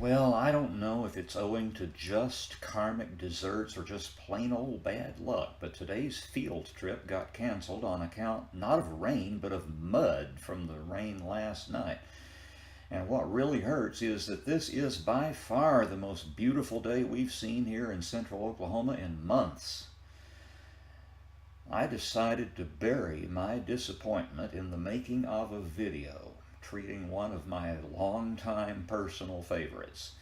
Well, I don't know if it's owing to just karmic desserts or just plain old bad luck, but today's field trip got canceled on account not of rain, but of mud from the rain last night. And what really hurts is that this is by far the most beautiful day we've seen here in central Oklahoma in months. I decided to bury my disappointment in the making of a video, treating one of my longtime personal favorites.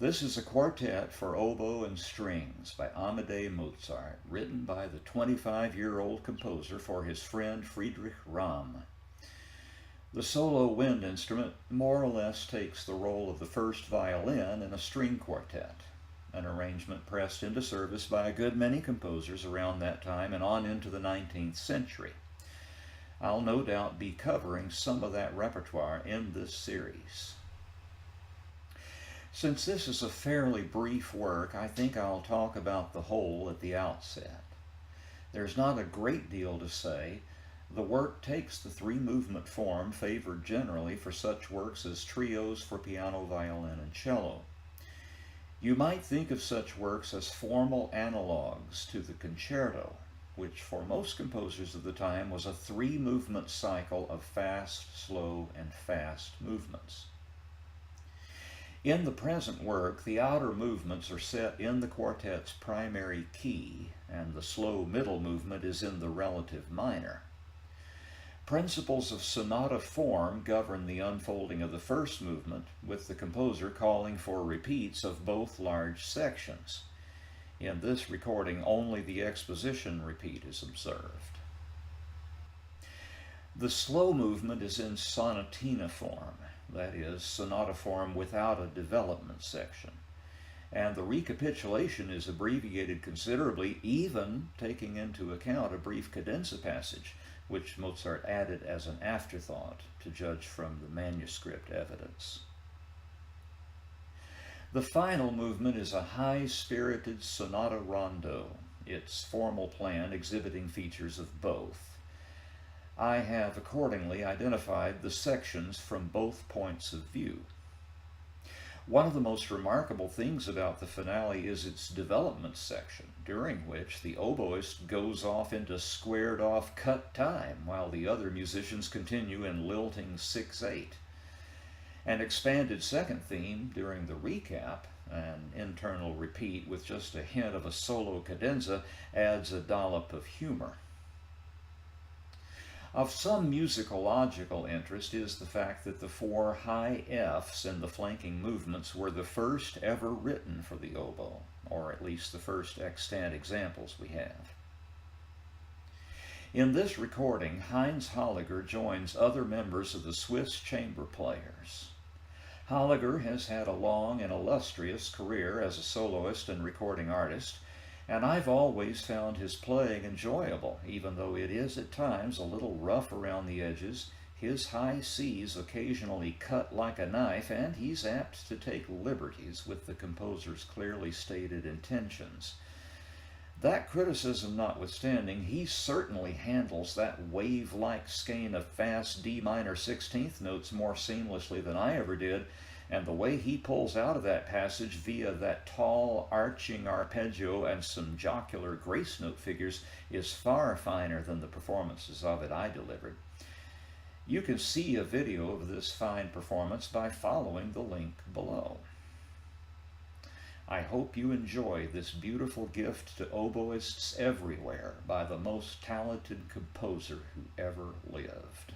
This is a quartet for oboe and strings by Amadeus Mozart, written by the 25-year-old composer for his friend Friedrich Ramm. The solo wind instrument more or less takes the role of the first violin in a string quartet, an arrangement pressed into service by a good many composers around that time and on into the 19th century. I'll no doubt be covering some of that repertoire in this series. Since this is a fairly brief work, I think I'll talk about the whole at the outset. There's not a great deal to say. The work takes the three-movement form favored generally for such works as trios for piano, violin, and cello. You might think of such works as formal analogues to the concerto, which for most composers of the time was a three-movement cycle of fast, slow, and fast movements. In the present work, the outer movements are set in the quartet's primary key, and the slow middle movement is in the relative minor. Principles of sonata form govern the unfolding of the first movement, with the composer calling for repeats of both large sections. In this recording, only the exposition repeat is observed. The slow movement is in sonatina form, that is, sonata form without a development section. And the recapitulation is abbreviated considerably, even taking into account a brief cadenza passage, which Mozart added as an afterthought, to judge from the manuscript evidence. The final movement is a high-spirited sonata rondo, its formal plan exhibiting features of both. I have accordingly identified the sections from both points of view. One of the most remarkable things about the finale is its development section, during which the oboist goes off into squared-off cut time, while the other musicians continue in lilting 6/8. An expanded second theme during the recap, an internal repeat with just a hint of a solo cadenza, adds a dollop of humor. Of some musicological interest is the fact that the four high Fs in the flanking movements were the first ever written for the oboe, or at least the first extant examples we have. In this recording, Heinz Holliger joins other members of the Swiss chamber players. Holliger has had a long and illustrious career as a soloist and recording artist, and I've always found his playing enjoyable, even though it is at times a little rough around the edges. His high Cs occasionally cut like a knife, and he's apt to take liberties with the composer's clearly stated intentions. That criticism notwithstanding, he certainly handles that wave-like skein of fast D minor 16th notes more seamlessly than I ever did, and the way he pulls out of that passage via that tall, arching arpeggio and some jocular grace note figures is far finer than the performances of it I delivered. You can see a video of this fine performance by following the link below. I hope you enjoy this beautiful gift to oboists everywhere by the most talented composer who ever lived.